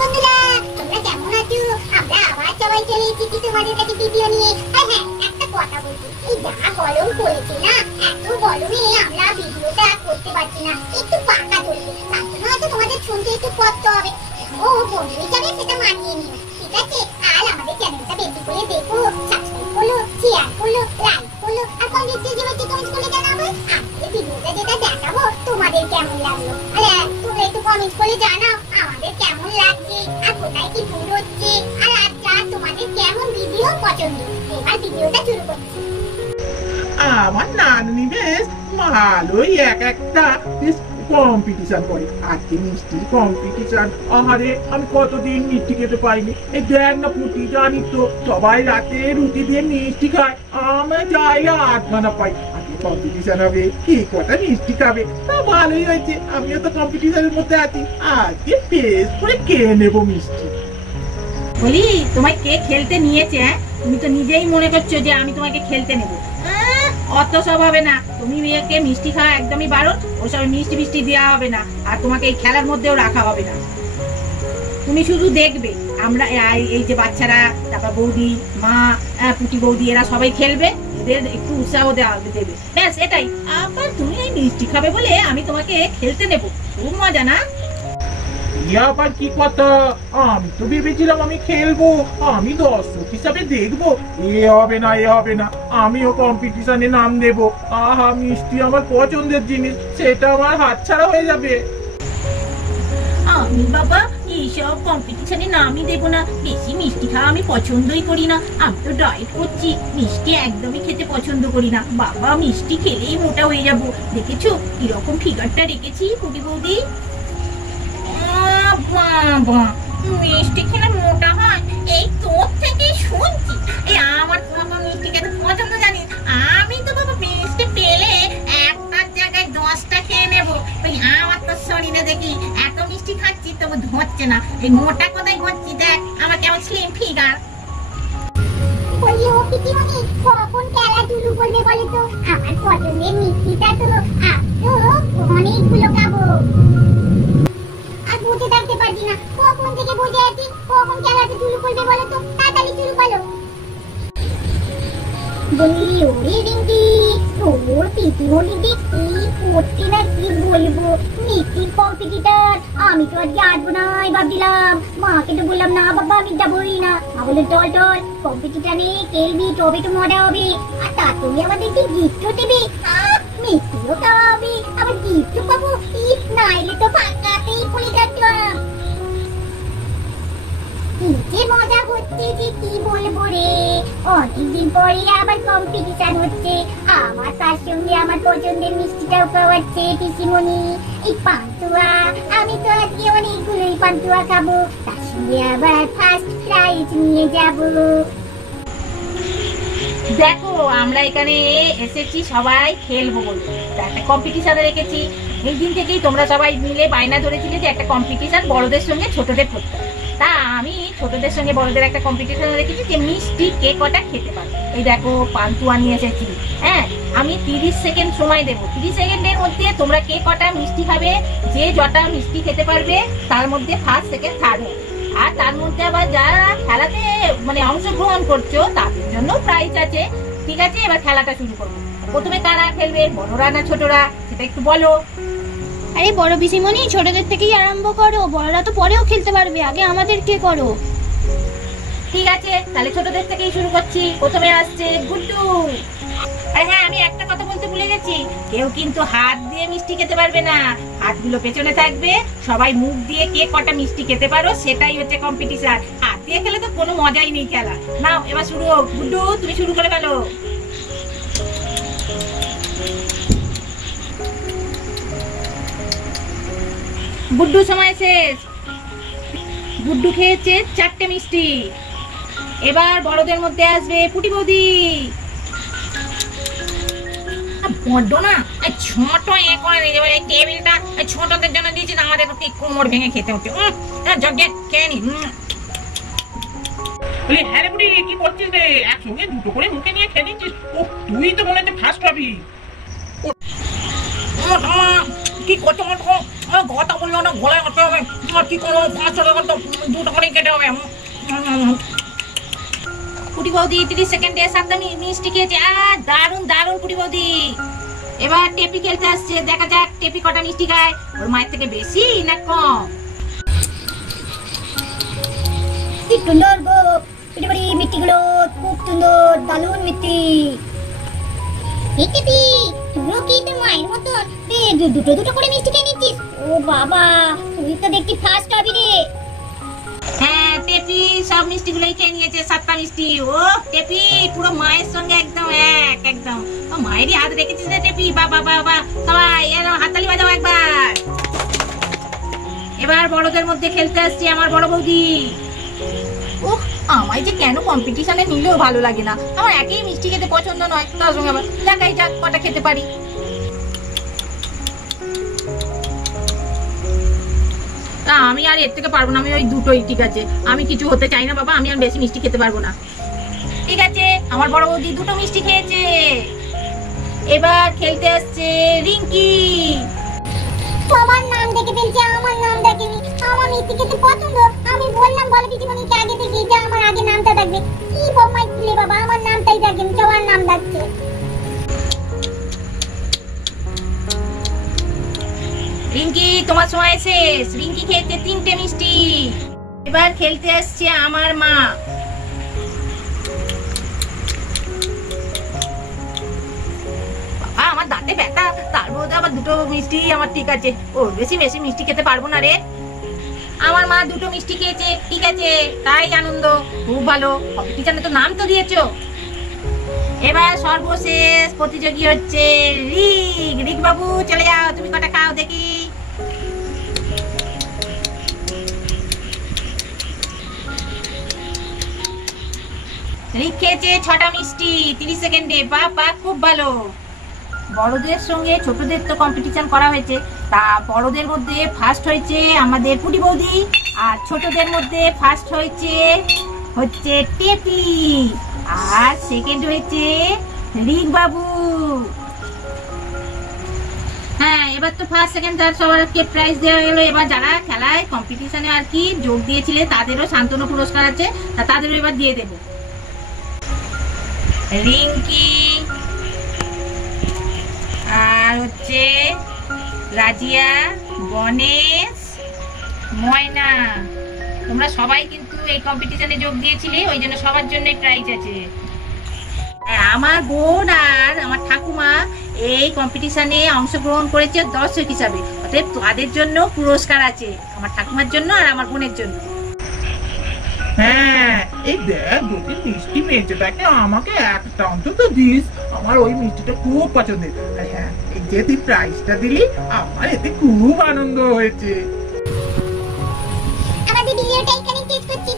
বন্ধুরা, তোমরা কেমন আছো? আমরা আবার সবাই চলে এসেছি তোমাদের কাছে ভিডিও নিয়ে। আর হ্যাঁ, একটা কথা বলছি, এই যা গরম পড়েছে না, এত গরমে আমরা ভিডিওটা করতে পারছি না, একটু পাকা চলছে। তার জন্য হয়তো তোমাদের শুনতে একটু কষ্ট হবে। ও বন্ধু হিসাবে সেটা মানিয়ে নিও, ঠিক আছে? আর আমাদের চ্যানেলটা বেশি করে দেখো, সাবস্ক্রাইব করো, শেয়ার করো, লাইক করো, আর কমেন্ট করে জানাবো আজকে ভিডিওটা যেটা দেখাবো তোমাদের কেমন লাগলো। আর তোমরা একটু কমেন্ট করে জানাও আমাদের কেমন লাগছে, আর কোথায় কি ভুল হচ্ছে, আর আজকে তোমাদের কেমন ভিডিও পছন্দ। এবার ভিডিওটা শুরু করছি। আমার নাতনি বেশ ভালোই একটা বেশ কম্পিটিশন করে। আজকে মিষ্টি কম্পিটিশন। আহারে, আমি কতদিন মিষ্টি খেতে পাইনি। এই দেখ না পুটি, জানি তো সবাই রাতে রুটি দিয়ে মিষ্টি খায়, আমি চাইলে 8 আনা পাই। আজকে কম্পিটিশন হবে, কি কটা মিষ্টি খাবে। তা ভালোই হয়েছে, আমিও তো কম্পিটিশনের মধ্যে আছি। আজকে বেশ করে খেয়ে নেবো মিষ্টি। বলি, তোমায় কে খেলতে নিয়েছে? তুমি তো নিজেই মনে করছো যে আমি তোমাকে খেলতে নেবো। অত সব হবে না। তুমি মেয়েকে মিষ্টি খাওয়া একদমই বারণ। ওসব মিষ্টি মিষ্টি দেওয়া হবে না, আর তোমাকে এই খেলার মধ্যেও রাখা হবে না। তুমি শুধু দেখবে, আমরা এই যে বাচ্চারা, তারপর বৌদি, মা, পুটি বৌদি, এরা সবাই খেলবে, এদের একটু উৎসাহ দেবে, ব্যাস এটাই। আবার তুমি এই মিষ্টি খাবে বলে আমি তোমাকে খেলতে নেবো, খুব মজা না? আবার কি কথা, আমি তো ভেবেছিলাম আমি খেলবো, আমি দর্শক হিসাবে দেখবো। এ হবে না, এ হবে না, আমিও কম্পিটিশনে নাম দেবো। আহা, মিষ্টি আমার পছন্দের জিনিস, সেটা আমার হাতছাড়া হয়ে যাবে। আমি বাবা এইসব কম্পিটিশনে নামই দেবো না। বেশি মিষ্টি খাওয়া আমি পছন্দই করি না। আমি তো ডায়েট করছি, মিষ্টি একদমই খেতে পছন্দ করি না। বাবা, মিষ্টি খেলেই মোটা হয়ে যাবো। দেখেছো কিরকম ফিগারটা রেখেছি পুটি বৌদি? বাবা, মিষ্টি খেলে মোটা হয় এই তোর থেকে শুনছি। এই আমার তো বাবা মিষ্টি খেতে পছন্দ, জানিস? আমি তো বাবা মিষ্টি পেলে একটার জায়গায় 10টা খেয়ে নেবো। আমার তো শরীরে দেখি এত মিষ্টি খাচ্ছি তবু ধরছে না। এই মোটা কোথায় হচ্ছি, দেখ আমার কেমন স্লিম ফিগার। বলি, ও পিটিমনি, কখন খেলা শুরু করবে বলে তো? আমার পছন্দের মিষ্টিটা তো অনেকগুলো খাবো, আর বসে থাকতে পারছি না। কখন থেকে বসে আছি, কখন খেলাটা শুরু করবে বলো তো? তাড়াতাড়ি শুরু করো। বলি, ওরে রিঙ্কি, তোর পিটিমনি দেখি করতে না, কি বলবো, মিষ্টির কম্পিটিটর। আমি তো আজকে আসবো না ভাবছিলাম, মাকে তো বললাম না বাবা আমি যাবোই না। মা বলে চল চল, কম্পিটিশনে খেলবি, তবে তো মজা হবে। আর তা তুমি আমাদেরকে গিফটও দেবে, মিষ্টিও খাওয়া হবে, আবার গিফটও পাবো। নাইলে তো ফাঁকাতেই পড়ে যাচ্ছিলাম। কি মজা হচ্ছে যে কি বলবো রে। অনেকদিন পরে আবার কম্পিটিশন হচ্ছে, আমার তার সঙ্গে আমার পছন্দের মিষ্টিটাও খাওয়াচ্ছে পিসিমণি। এই পান্তুয়া, আমি তো আজকে অনেকগুলোই পান্তুয়া খাবো, তার সঙ্গে আবার ফার্স্ট প্রাইজ নিয়ে যাবো। দেখো, আমরা এখানে এসেছি সবাই খেলবো বলতে, একটা কম্পিটিশনে রেখেছি। এই দিন থেকেই তোমরা সবাই মিলে বায়না ধরেছিলে যে একটা কম্পিটিশন বড়দের সঙ্গে ছোটদের করতে। তা আমি ছোটদের সঙ্গে বড়দের একটা কম্পিটিশন রেখেছি যে মিষ্টি কে কটা খেতে পারবে। এই দেখো, পান্তুয়া নিয়ে এসেছি। হ্যাঁ, আমি 30 সেকেন্ড সময় দেবো। 30 সেকেন্ডের মধ্যে তোমরা কে কটা মিষ্টি খাবে, যে যটা মিষ্টি খেতে পারবে তার মধ্যে ফার্স্ট, সেকেন্ড, থার্ড হবে। আর তার মধ্যে আবার যারা খেলাতে অংশগ্রহণ করছো তাদের জন্য প্রাইজ আছে। ঠিক আছে, এবার খেলাটা শুরু করবো। প্রথমে কারা খেলবে, বড়রা না ছোটরা, সেটা একটু বলো। আরে বড় পিসিমণি, ছোটদের থেকেই আরম্ভ করো, বড়রা তো পরেও খেলতে পারবে, আগে আমাদেরকে করো। ঠিক আছে, তাহলে ছোটদের থেকেই শুরু করছি। প্রথমে আসছে গুড্ডু। আর হ্যাঁ, আমি একটা কথা বলতে ভুলে গেছি, কেউ কিন্তু হাত দিয়ে মিষ্টি খেতে পারবে না, হাতগুলো পেছনে থাকবে। সবাই মুখ দিয়ে কে কটা মিষ্টি খেতে পারো সেটাই হচ্ছে কম্পিটিশন। হাত দিয়ে খেলে তো কোনো মজাই নেই খেলা। নাও এবার শুরু হোক। গুড্ডু, তুমি শুরু করে ফেলো। গুড্ডু সময় শেষ। গুড্ডু খেয়েছে 4টে মিষ্টি। এবার বড়দের মধ্যে আসবে পুটি বৌদি। বড্ড না ছোট এ করে এই টেবিলটা ছোটদের জন্য দিয়েছি, আমাদের কোমর ভেঙে খেতে হচ্ছে। জগে খেয়ে নি। বলি, হ্যাঁ রে বুড়ি, কি করছিস রে? একসঙ্গে দুটো করে মুখে নিয়ে খেয়ে নিচ্ছিস। ও, তুই তো মনে হচ্ছে ফার্স্ট হবি। কি করছো? কথা বললো না, ঘোলায় করতে হবে। কি করবো, 500 টাকা তো 2 টাকা করে কেটে হবে। পুটি বৌদি 30 সেকেন্ডে 7টা মিষ্টি খেয়েছে। দারুণ দারুণ পুটি বৌদি। এবার টেপি খেলতে আসছে, দেখা যাক টেপি কটা মিষ্টি খায়, ওর মায়ের থেকে বেশি না কম। কি সুন্দর গো পিটিপাটি মিষ্টিগুলো, খুব সুন্দর, দারুণ মিষ্টি। এই টেপি, তুইও কি তোর মায়ের মতন দুটো দুটো করে মিষ্টি খেয়ে নিচ্ছিস? ও বাবা, তুই তো দেখছি ফার্স্ট হবি রে। হ্যাঁ, টেপি সব মিষ্টিগুলোই খেয়ে নিয়েছে, 7টা মিষ্টি। ও টেপি পুরো মায়ের সঙ্গে একদম একদম। ও মায়েরই হাত রেখেছিস রে টেপি। বাবা বাবা, সবাই হাততালি বাজাও একবার। এবার বড়দের মধ্যে খেলতে আসছে আমার বড় বৌদি। উহ, আমায় যে কেন কম্পিটিশনে নিলেও ভালো লাগে না। আমার একই মিষ্টি খেতে পছন্দ নয়, তার সঙ্গে আবার দেখাই যাক কটা খেতে পারি। আমি আর এর থেকে পারবো না, আমি ওই দুটোই ঠিক আছে। আমি কিছু হতে চাই না বাবা, আমি আর বেশি মিষ্টি খেতে পারবো না। ঠিক আছে, আমার বড় বৌদি 2টো মিষ্টি খেয়েছে। এবার খেলতে আসছে রিঙ্কি। সবার নাম দেখে ফেলছে, আমার নাম দেখেনি। আমার মিষ্টি খেতে পছন্দ, আমি বললাম বলে পিটিমণিকে আগে থেকে যে আমার আগে নামটা থাকবে। কি বদমাইশ ছিলে বাবা, আমার নামটাই দেখেনি, সবার নাম ডাকছে। রিঙ্কি, তোমার সময় শেষ। রিঙ্কি খেয়েছে 3টে মিষ্টি। এবার খেলতে আসছে আমার মা। আমার দাঁতে ব্যথা, তার মধ্যে আবার 2টো মিষ্টি আমার ঠিক আছে। ও বেশি বেশি মিষ্টি খেতে পারবো না রে। আমার মা 2টো মিষ্টি খেয়েছে, ঠিক আছে, তাই আনন্দ, খুব ভালো। কম্পিটিশনে তো নাম তো দিয়েছো। এবার সর্বশেষ প্রতিযোগী হচ্ছে রিক বাবু, চলে যাও, তুমি কটা খাও দেখি। রিক খেয়েছে 6টা মিষ্টি 30 সেকেন্ডে। বাবা, খুব ভালো। বড়দের সঙ্গে ছোটদের তো কম্পিটিশন করা হয়েছে, তা বড়দের মধ্যে ফার্স্ট হয়েছে আমাদের পুটি বৌদি, আর ছোটদের মধ্যে ফার্স্ট হচ্ছে টেপি, আর সেকেন্ড হয়েছে রিক বাবু। হ্যাঁ, এবার তো ফার্স্ট সেকেন্ড থার্ড সবাইকে প্রাইজ দেওয়া গেল। এবার যারা খেলায় কম্পিটিশনে আর কি যোগ দিয়েছিলে তাদেরও সান্ত্বনা পুরস্কার আছে, তা তাদেরও এবার দিয়ে দেব। রিঙ্কি, আর হচ্ছে রাজিয়া, গণেশ, ময়না, তোমরা সবাই কিন্তু এই কম্পিটিশনে যোগ দিয়েছিলে, ওই জন্য সবার জন্য প্রাইজ আছে। আমার বোন আর আমার ঠাকুমা এই কম্পিটিশনে অংশগ্রহণ করেছে দর্শক হিসাবে, অতএব তাদের জন্য পুরস্কার আছে, আমার ঠাকুমার জন্য আর আমার বোনের জন্য। হ্যাঁ, এই দেখ 2টি মিষ্টি পেয়েছে, তাকে আমাকে একটা অন্তত দিস। আমার ওই মিষ্টিটা খুব পছন্দের। আর হ্যাঁ, এই যে তুই প্রাইজটা দিলি, আমার এতে খুব আনন্দ হয়েছে। আমাদের ভিডিওটা এখানে শেষ করছি।